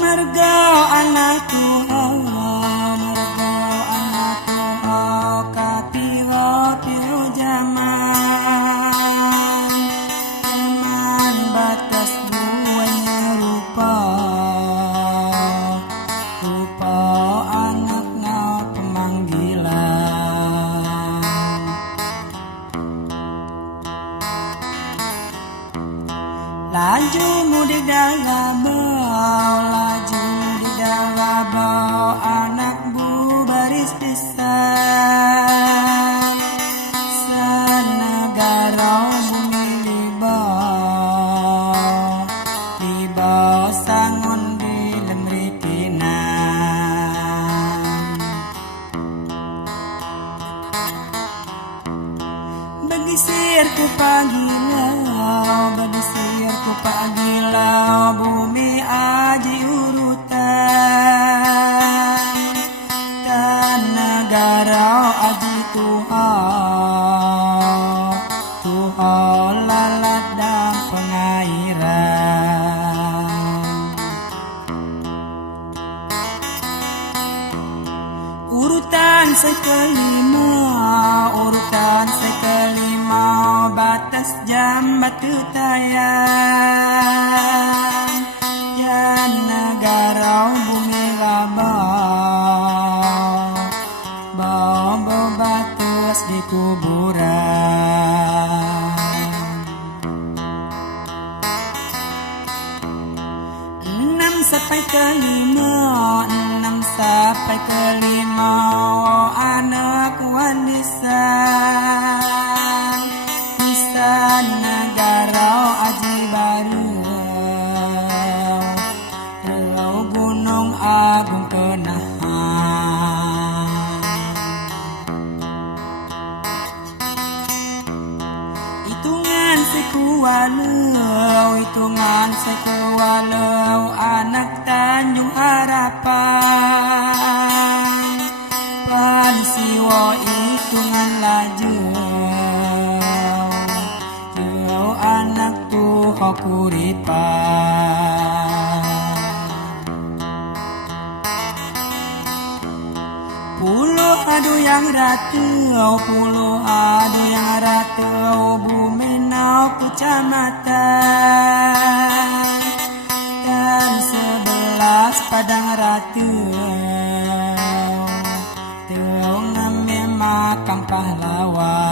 Marga anak Tuhan, marga anak Tuhan, kapiho zaman, aman batas buahnya rupa, rupa anaknya pemanggilan. Laju mudik dalam laju di dalam anak bu baris pisan sanegara bumi liba sangun di lemrikinan begisir ku pagilau begisir ku pagilau bumi aji urutan dan negara aji Tuhan lalat dan pengairan urutan sekelima batas jam batu tayang dan negara bumi bawa batas di kuburan 6 sampai ke 5 6 sampai ke 5 anak wanisan negara aji baru Rau Gunung Agung Kenahan hitungan sekualau anak Tanjung Harapan pansiwo hitungan laju jauh anak tuh kuripan puluh adu yang ratu bumi nau kecamatan dan 11 padang ratu teong name makam pahlawan